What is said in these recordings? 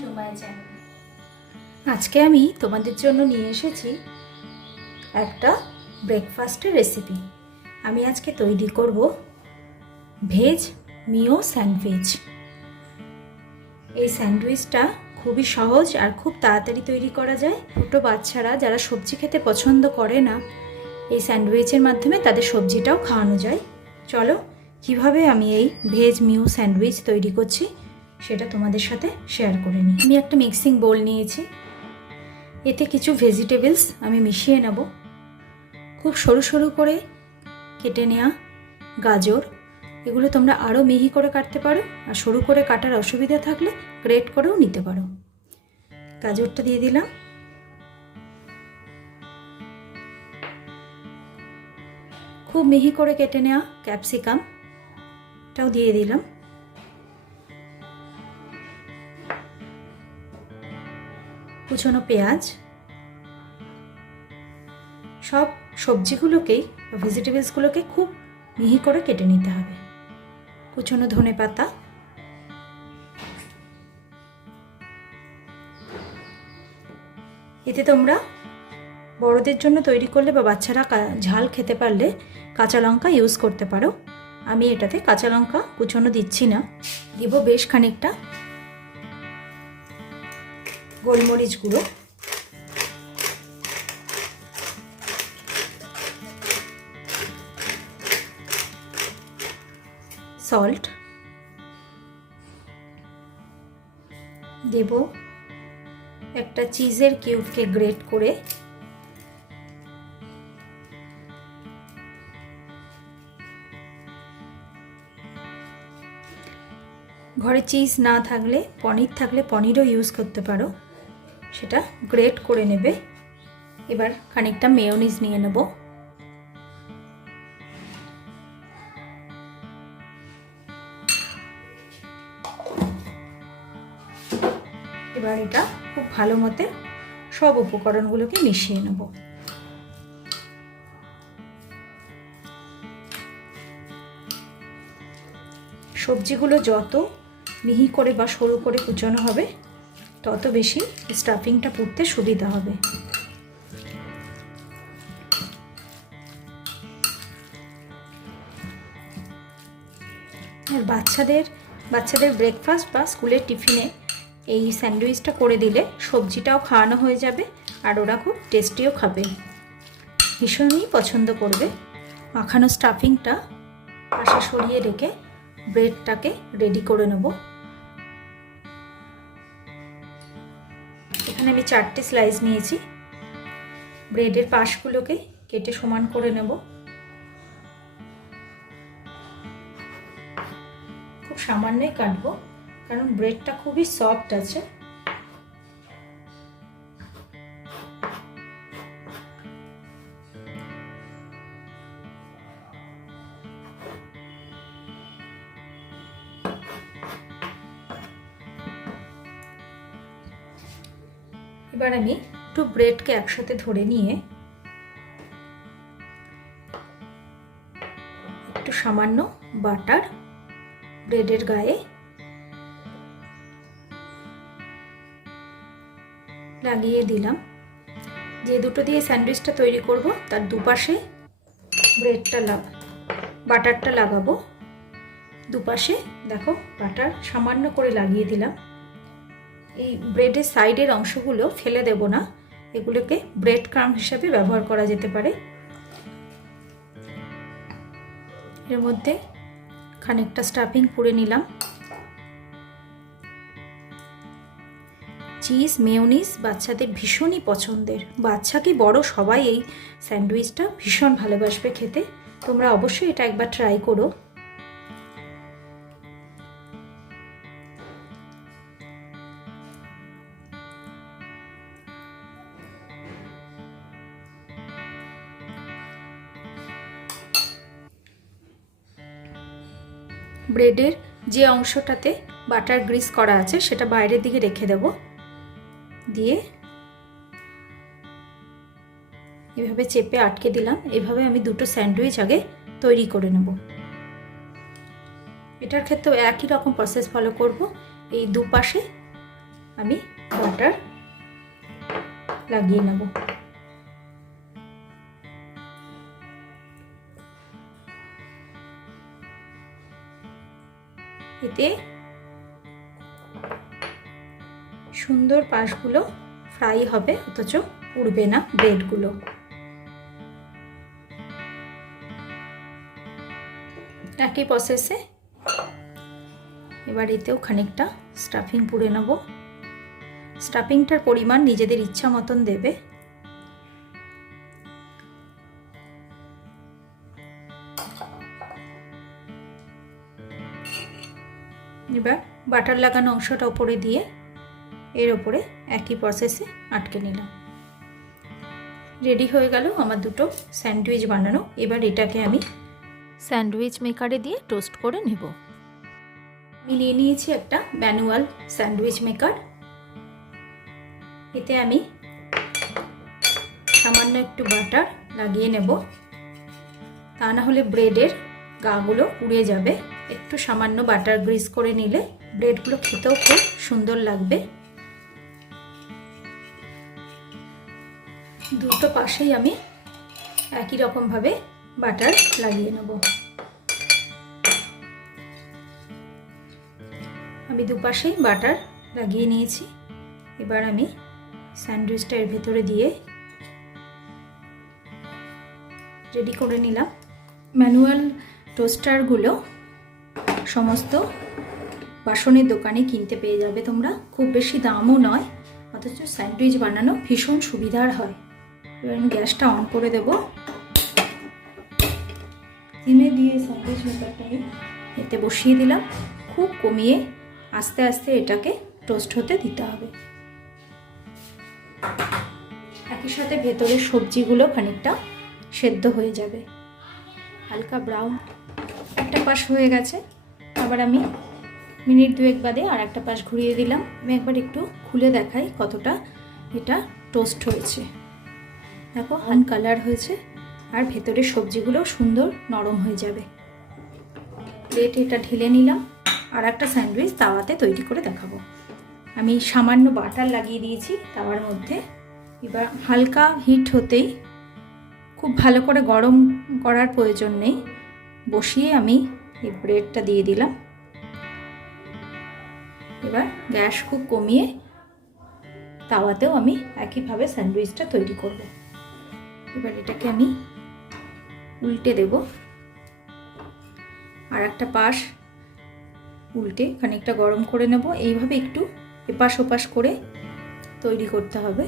To my channel. আজকে আমি তোমাদের জন্য নিয়ে এসেছি একটা ব্রেকফাস্টের রেসিপি। আমি আজকে তৈরি করব ভেজ মিও স্যান্ডউইচ। এই স্যান্ডউইচটা খুবই সহজ আর খুব তাড়াতাড়ি তৈরি করা যায়। ছোটো বাচ্চারা যারা সবজি খেতে পছন্দ করে না, এই স্যান্ডউইচের মাধ্যমে তাদের সবজিটাও খাওয়ানো যায়। চলো কিভাবে আমি এই ভেজ মিও স্যান্ডউইচ তৈরি করছি সেটা তোমাদের সাথে শেয়ার করে নিই। আমি একটা মিক্সিং বোল নিয়েছি, এতে কিছু ভেজিটেবলস আমি মিশিয়ে নেব। খুব সরু সরু করে কেটে নেওয়া গাজর, এগুলো তোমরা আরও মিহি করে কাটতে পারো, আর সরু করে কাটার অসুবিধা থাকলে গ্রেট করেও নিতে পারো। গাজরটা দিয়ে দিলাম, খুব মিহি করে কেটে নেওয়া ক্যাপসিকামটাও দিয়ে দিলাম, কুচনো পেঁয়াজ। সব সবজিগুলোকেই বা ভেজিটেবলসগুলোকে খুব মিহি করে কেটে নিতে হবে। কুচনো ধনে পাতা, এতে তোমরা বড়দের জন্য তৈরি করলে বা বাচ্চারা ঝাল খেতে পারলে কাঁচা লঙ্কা ইউজ করতে পারো। আমি এটাতে কাঁচা লঙ্কা কুচনো দিচ্ছি না। দিব বেশ খানিকটা গোলমরিচ গুঁড়ো, সল্ট দেব, একটা চিজের কিউবকে গ্রেট করে, ঘরে চিজ না থাকলে পনির থাকলে পনিরও ইউজ করতে পারো, সেটা গ্রেট করে নেবে। এবার খানিকটা মেয়োনিজ নিয়ে নেব, এবার এটা খুব ভালো মতে সব উপকরণগুলোকে মিশিয়ে নেব। সবজিগুলো যত মিহি করে বা সরু করে কুচনো হবে তত বেশি স্টাফিংটা পুড়তে সুবিধা হবে। আর বাচ্চাদের ব্রেকফাস্ট বা স্কুলের টিফিনে এই স্যান্ডউইচটা করে দিলে সবজিটাও খাওয়ানো হয়ে যাবে, আর ওরা খুব টেস্টিও খাবে, ভীষণই পছন্দ করবে। মাখানো স্টাফিংটা পাশে সরিয়ে রেখে ব্রেডটাকে রেডি করে নেব। এখানে আমি 4টে স্লাইস নিয়েছি। ব্রেডের পাশগুলোকে কেটে সমান করে নেব। খুব সামান্যই কাটবো, কারণ ব্রেডটা খুবই সফট আছে। এবার আমি একটু ব্রেডকে একসাথে ধরে নিয়ে একটু সামান্য বাটার ব্রেডের গায়ে লাগিয়ে দিলাম। যে দুটো দিয়ে স্যান্ডউইচটা তৈরি করব তার দুপাশে বাটারটা লাগাবো। দুপাশে দেখো বাটার সামান্য করে লাগিয়ে দিলাম। এই ব্রেডের সাইডের অংশগুলো ফেলে দেব না, এগুলোকে ব্রেড ক্রাম্ব হিসাবে ব্যবহার করা যেতে পারে। এর মধ্যে খানিকটা স্টাফিং পুড়ে নিলাম। চিজ মেয়োনিজ বাচ্চাদের ভীষণই পছন্দের, বাচ্চা কি বড় সবাই এই স্যান্ডউইচটা ভীষণ ভালোবাসবে খেতে। তোমরা অবশ্যই এটা একবার ট্রাই করো। ব্রেডের যে অংশটাতে বাটার গ্রিস করা আছে সেটা বাইরের দিকে রেখে দেব, দিয়ে এভাবে চেপে আটকে দিলাম। এভাবে আমি দুটো স্যান্ডউইচ আগে তৈরি করে নেব। এটার ক্ষেত্রেও একই রকম প্রসেস ফলো করব। এই দুপাশে আমি বাটার লাগিয়ে নেব। এতে সুন্দর পাশগুলো ফ্রাই হবে, অথচ পুড়বে না ব্রেডগুলো। একই প্রসেসে এবার এতেও খানিকটা স্টাফিং পুড়ে নেব। স্টাফিংটার পরিমাণ নিজেদের ইচ্ছা মতন দেবে। এবার বাটার লাগানো অংশটা ওপরে দিয়ে এর ওপরে একই প্রসেসে আটকে নিলাম। রেডি হয়ে গেল আমার দুটো স্যান্ডউইচ বানানো। এবার এটাকে আমি স্যান্ডউইচ মেকারে দিয়ে টোস্ট করে নেব। আমি নিয়ে নিয়েছি একটা ম্যানুয়াল স্যান্ডউইচ মেকার। এতে আমি সামান্য একটু বাটার লাগিয়ে নেব, তা না হলে ব্রেডের গাগুলো উড়ে যাবে। একটু সামান্য বাটার গ্রিস করে নিলে ব্রেডগুলো খেতেও খুব সুন্দর লাগবে। দুটো পাশেই আমি একই রকমভাবে বাটার লাগিয়ে নেব। আমি দুপাশেই বাটার লাগিয়ে নিয়েছি। এবার আমি স্যান্ডউইচটা এর ভেতরে দিয়ে রেডি করে নিলাম। ম্যানুয়াল টোস্টারগুলো সমস্ত বাসনের দোকানে কিনতে পেয়ে যাবে তোমরা। খুব বেশি দামও নয়, অথচ স্যান্ডউইচ বানানো ভীষণ সুবিধার হয়। এবার আমি গ্যাসটা অন করে দেব। সিমে দিয়ে স্যান্ডউইচ মেকারটা আমি এতে বসিয়ে দিলাম। খুব কমিয়ে আস্তে আস্তে এটাকে টোস্ট হতে দিতে হবে। একই সাথে ভেতরের সবজিগুলো খানিকটা সেদ্ধ হয়ে যাবে। হালকা ব্রাউন একটা পাশ হয়ে গেছে। আবার আমি মিনিট দুয়েক বাদে আর একটা পাশ ঘুরিয়ে দিলাম। আমি একবার একটু খুলে দেখাই কতটা এটা টোস্ট হয়েছে। দেখো হালকা কালার হয়েছে, আর ভেতরের সবজিগুলো সুন্দর নরম হয়ে যাবে। প্লেটে এটা ঢেলে নিলাম। আর একটা স্যান্ডউইচ তাওয়াতে তৈরি করে দেখাবো। আমি সামান্য বাটার লাগিয়ে দিয়েছি তাওয়ার মধ্যে। এবার হালকা হিট হতেই, খুব ভালো করে গরম করার প্রয়োজন নেই, বসিয়ে আমি এই ব্রেডটা দিয়ে দিলাম। এবার গ্যাস খুব কমিয়ে তাওয়াতেও আমি একইভাবে স্যান্ডউইচটা তৈরি করব। এবার এটাকে আমি উল্টে দেব। আর একটা পাশ উল্টে খানিকটা গরম করে নেব। এইভাবে একটু এপাশ ওপাশ করে তৈরি করতে হবে।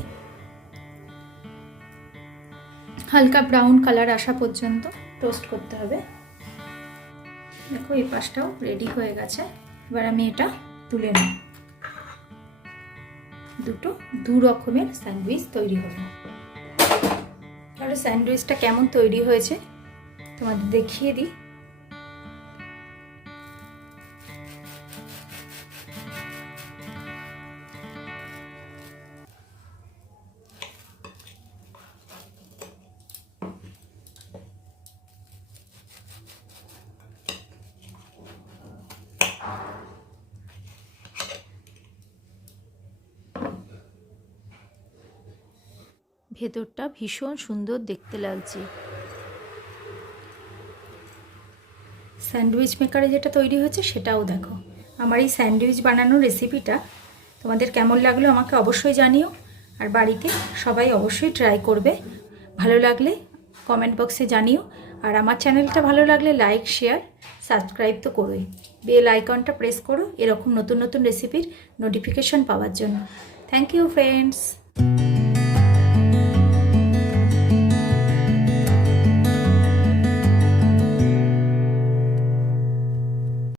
হালকা ব্রাউন কালার আসা পর্যন্ত টোস্ট করতে হবে। দেখো এই পাশটাও রেডি হয়ে গেছে। এবার আমি এটা তুলে নেব। দু রকমের স্যান্ডউইচ তৈরি হলো। তাহলে স্যান্ডউইচটা কেমন তৈরি হয়েছে তোমাদের দেখিয়ে দিই। ভেতরটা ভীষণ সুন্দর দেখতে লাগছে। স্যান্ডউইচ মেকারে যেটা তৈরি হয়েছে সেটাও দেখো। আমার এই স্যান্ডউইচ বানানোর রেসিপিটা তোমাদের কেমন লাগলো আমাকে অবশ্যই জানিও। আর বাড়িতে সবাই অবশ্যই ট্রাই করবে। ভালো লাগলে কমেন্ট বক্সে জানিও। আর আমার চ্যানেলটা ভালো লাগলে লাইক, শেয়ার, সাবস্ক্রাইব তো করোই। বেল আইকনটা প্রেস করো এরকম নতুন নতুন রেসিপির নোটিফিকেশন পাওয়ার জন্য। Thank you friends.